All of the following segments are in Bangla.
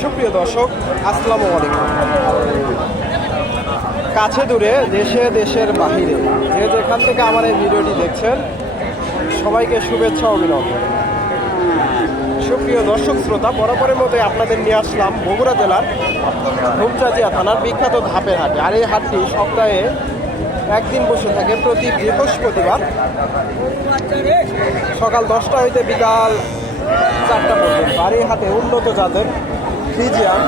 সুপ্রিয় দর্শক, আসসালামু আলাইকুম। কাছে দূরে, দেশে, দেশের বাহিরে, যে যেখান থেকে আমার এই ভিডিওটি দেখছেন, সবাইকে শুভেচ্ছা, অভিনন্দন। সুপ্রিয় দর্শক, শ্রোতা, বরাবরের মতোই আপনাদের নিয়ে আসলাম বগুড়া জেলার ধূপচাচিয়া থানার বিখ্যাত ধাপের হাটে। আর এই হাটটি সপ্তাহে একদিন বসে থাকে প্রতি বৃহস্পতিবার। সকাল দশটা হইতে বিকাল চারটা পর্যন্ত। আর এই হাটে উন্নত জাতের ফ্রিজিয়ান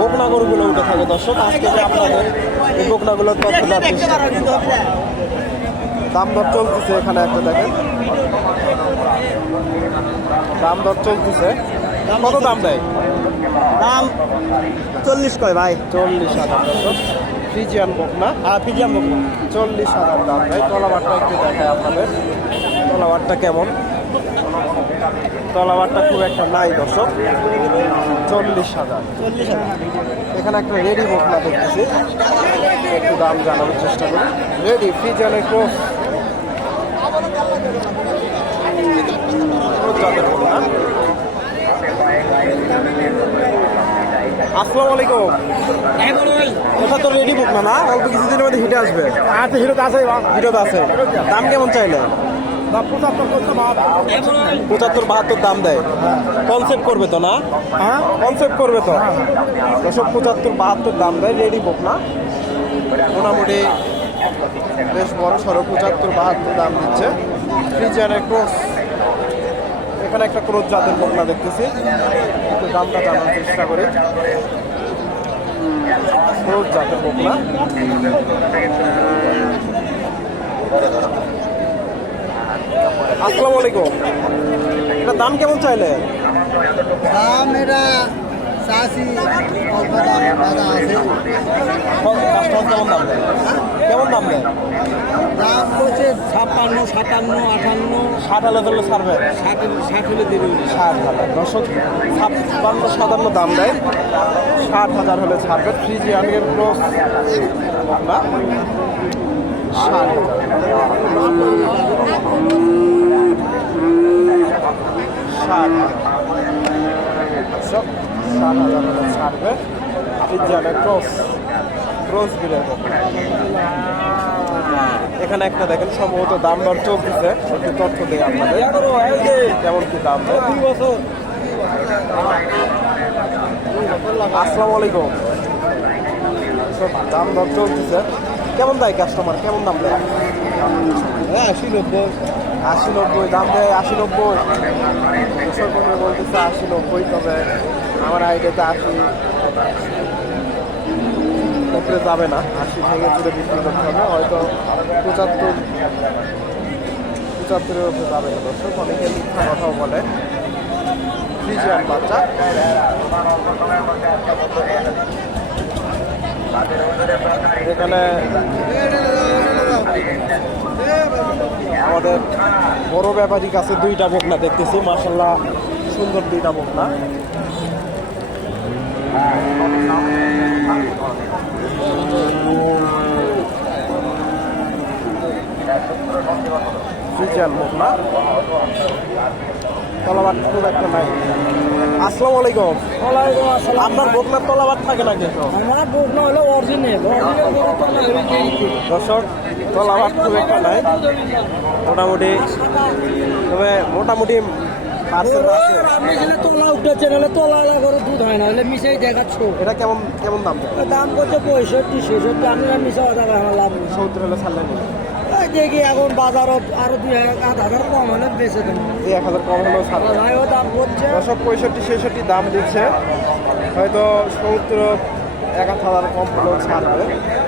বকনাগরগুলো উঠে থাকে দর্শক। আজকে আপনাদের এই বকনাগুলোর তথ্য দেওয়ার দাম দর চলতেছে এখানে একটা দেখেন। দাম দর চলতেছে। কত দাম দেয়? দাম চল্লিশ কয় ভাই? চল্লিশ হাজার ফ্রিজিয়ান বকনা। আর পিজিয়াম বকবো চল্লিশ হাজার দাম দেয় তলাবারটা একটু দেখায় আপনাদের। তলাবারটা কেমন? তলাবারটা খুব একটা নাই দর্শক। চল্লিশ হাজার। চল্লিশ হাজার। এখানে একটা রেডি বকনা দেখতেছি। একটু দাম জানানোর চেষ্টা করি। রেডি ফ্রিজিয়ানের ক্রস। জাতের বকনা। আসসালামু আলাইকুম। এটা তো রেডি বুক না না? অল্প কিছুদিনের মধ্যে হিটে আসবে। আচ্ছা হিরো আছে হিরোতে আছে। দাম কেমন চাইলে? পঁচাত্তর বাহাত্তর দাম দেয়। কনসেপ্ট করবে তো না? হ্যাঁ। কনসেপ্ট করবে তো? দশক পঁচাত্তর বাহাত্তর দাম দেয় রেডি বুক না? মোটামুটি বেশ বড় সড়ো পঁচাত্তর বাহাত্তর দাম দিচ্ছে। ফ্রিজারের ক্রস এখানে একটা ক্রোজ জাতের বকনা দেখতেছি। একটু দামটা জানার চেষ্টা করি। ক্রোজ জাতের বকনা। আসসালামু আলাইকুম। এটা দাম কেমন চাইলে দাম এটা চাষি অল্প দাম দাদা আছে। কেমন দাম কেমন দাম দেয়? দাম হচ্ছে ছাপ্পান্ন সাতান্ন আটান্ন। ষাট হাজার ধরলে ছাড়বে ষাট ষাট হলে দেবে ষাট হাজার। দশক ছাপ্পান্ন সাতান্ন দাম দেয়। ষাট হাজার হলে ছাড়বে। থ্রি জি আনগের ক্রস। আমরা ষাট ষাট ছাড়বে আনের ক্রস ক্রস এখানে একটা দেখেন, সম্ভবত দাম দর চলতেছে একটু তথ্য দেয় আপনাদের। কেমন কি দাম? দেয় আসসালামু আলাইকুম। দাম দর চলতেছে কেমন দেয় কাস্টমার কেমন দাম দেয়? আশি নব্বই। আশি নব্বই, দাম দেয় আশি নব্বই। দুশো পনেরো বলতেছে আশি নব্বই, তবে আমার আইডিয়াতে আশি। উপরে যাবে না, আশি ভেঙে চুরে বিক্রি করতে হবে, হয়তো পঁচাত্তর, পঁচাত্তরের উপরে যাবে না দর্শক, অনেকে মিথ্যা কথাও বলে। ফ্রিজিয়ান বাচ্চা। এখানে আমাদের বড় ব্যাপারীর কাছে দুইটা বকনা দেখতেছি মাসাল্লাহ সুন্দর দুইটা বকনা। ফ্রিজিয়ান বকনা। তলাবাট খুব একটা নাই। আসসালামু আলাইকুম। ওয়ালাইকুম আসসালাম। আপনার বকনার তলাবাট থাকে না কিন্তু আমার হলো অরিজিনাল দর্শক তলাবাট খুব একটা নাই। মোটামুটি তবে মোটামুটি তোলা উঠেছে নাহলে তোলা আলা করে দুধ হয় না হলে মিশাই দেখাচ্ছ। এটা কেমন কেমন দাম? দাম করছে পঁয়ষট্টি ছেষট্টি আমি মিশা টাকা আমার লাভ। সত্তর হলে ছাড়লেন। দেখি এখন বাজারত আরও দুই আট হাজার কম হলে বেঁচে দেবো। দুই এক হাজার কম হলেও ছাড়বে ভাইও দাম দশক পঁয়ষট্টি ছেষট্টি দাম দিচ্ছে। হয়তো সত্তর এক আধ হাজার কম হলেও ছাড়বে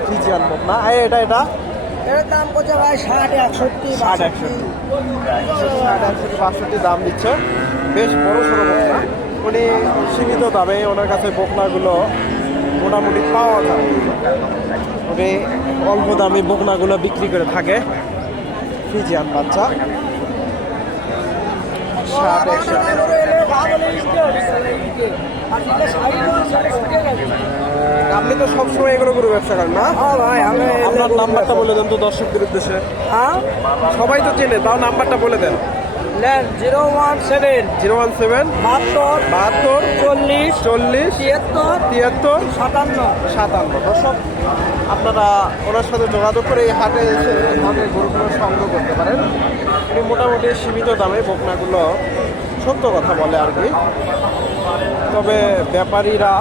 ফিজি আনব না এটা এটা। দাম করছে ভাই ষাট একষট্টি ষাট বাষট্টি। একষট্টি ষাট একষট্টি বাষট্টি দাম দিচ্ছে। বেশ বড় সড়ো বকনা উনি সীমিত দামে ওনার কাছে বকনাগুলো মোটামুটি পাওয়া যায়। উনি অল্প দামে বকনাগুলো বিক্রি করে থাকে ফিজিয়ান বাচ্চা। আপনি তো সবসময় এগুলো গরু ব্যবসা করেন না? আপনার নাম্বারটা বলে দেন তো দর্শকদের উদ্দেশ্যে। হ্যাঁ? সবাই তো চেনে তাও নাম্বারটা বলে দেন। Zero one seven. Zero one seven. বাহাত্তর বাহাত্তর চল্লিশ চল্লিশ তিয়াত্তর তিয়াত্তর সাতান্ন। সাতান্ন। দর্শক আপনারা ওনার সাথে যোগাযোগ করে এই হাটে এসে এই গরুগুলো সংগ্রহ করতে পারেন। উনি মোটামুটি সীমিত দামে বকনাগুলো সত্য কথা বলে আর কি। তবে ব্যাপারীরা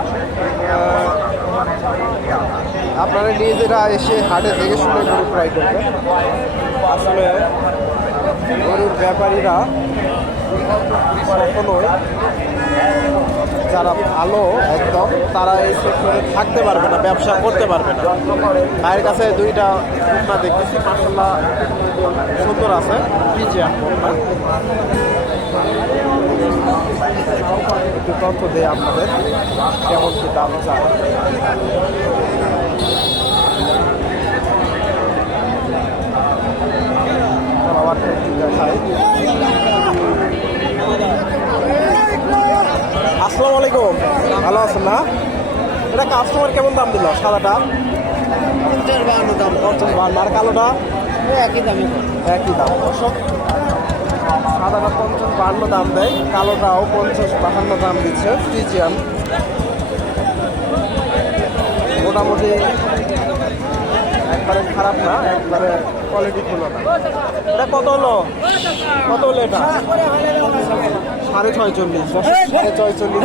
আপনারা নিজেরা এসে হাটে দেখে শুনে গরু ক্রয় করবে আসলে গরুর ব্যাপারীরা কখনোই যারা ভালো একদম, তারা এই সেক্টরে থাকতে পারবে না, ব্যবসা করতে পারবে না। ভাইয়ের কাছে দুইটা বকনা দেখতেছি মাসাল্লাহ সুন্দর আছে পিজিয়ান একটু তথ্য দেয় আপনাদের, কেমন কি দাম চায়। একটু দেখাই আসসালামু আলাইকুম। ভালো আছেন না? এটা কাস্টমার কেমন দাম দিল? সাদাটা? পঞ্চাশ বাহান্ন। দাম পঞ্চাশ বান্ন আর কালোটা? একই দামে। একই দাম। অবশ্য সাদাটা পঞ্চাশ বান্ন দাম দেয় কালোটাও পঞ্চাশ বাহান্ন দাম দিচ্ছে ফ্রিজিয়ান। মোটামুটি একবারে খারাপ না, একবারে কোয়ালিটি ভালো না। এটা কত হলো? কত হলো এটা? সাড়ে ছয় চল্লিশ সাড়ে ছয় চল্লিশ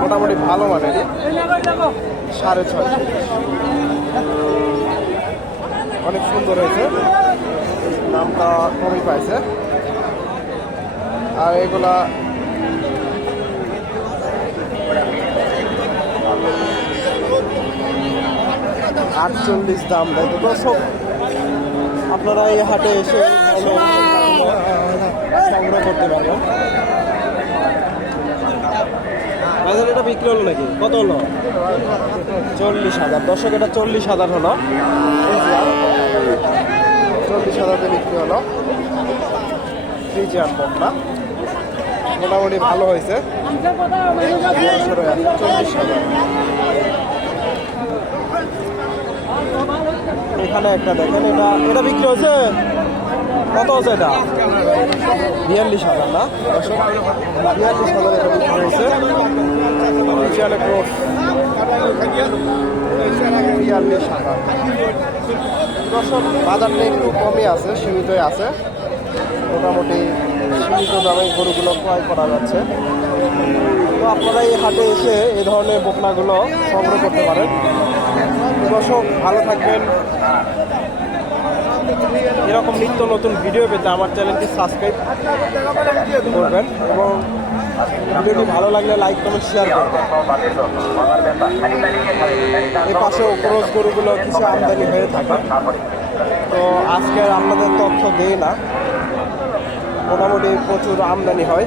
মোটামুটি ভালো মানে সাড়ে ছয় অনেক সুন্দর হয়েছে। দামটা কমই পাইছে। আর এগুলা আটচল্লিশ দাম দেয়। তো দর্শক, আপনারা এই হাটে এসে সংগ্রহ করতে পারবেন। বাজার এটা বিক্রি হলো নাকি? কত হলো? চল্লিশ হাজার। দর্শক, এটা চল্লিশ হাজার হলো। চল্লিশ হাজারে বিক্রি হলো। ফ্রিজিয়ান পমটা মোটামুটি ভালো হয়েছে। চল্লিশ হাজার। এখানে একটা দেখেন, এটা এটা বিক্রি হয়েছে? কত আছে এটা? বিয়াল্লিশ হাজার, না? বিয়াল্লিশ হাজার এটা বিক্রি হয়েছে। বিয়াল্লিশ হাজার। দর্শক একটু কমই আছে, সীমিতই আছে। মোটামুটি সীমিত দামে গরুগুলো ক্রয় করা যাচ্ছে। তো আপনারা এই হাটে এসে এই ধরনের বকনাগুলো সংগ্রহ করতে পারেন। দর্শক, ভালো থাকবেন। এরকম নিত্য নতুন ভিডিও পেতে আমার চ্যানেলটি সাবস্ক্রাইব করবেন এবং ভিডিওটি ভালো লাগলে লাইক কমেন্ট শেয়ার করবেন। এই পাশে ক্রস গরুগুলো কিছু আমদানি হয়ে থাকে। তো আজকে আপনাদের তথ্য দেই না। মোটামুটি প্রচুর আমদানি হয়।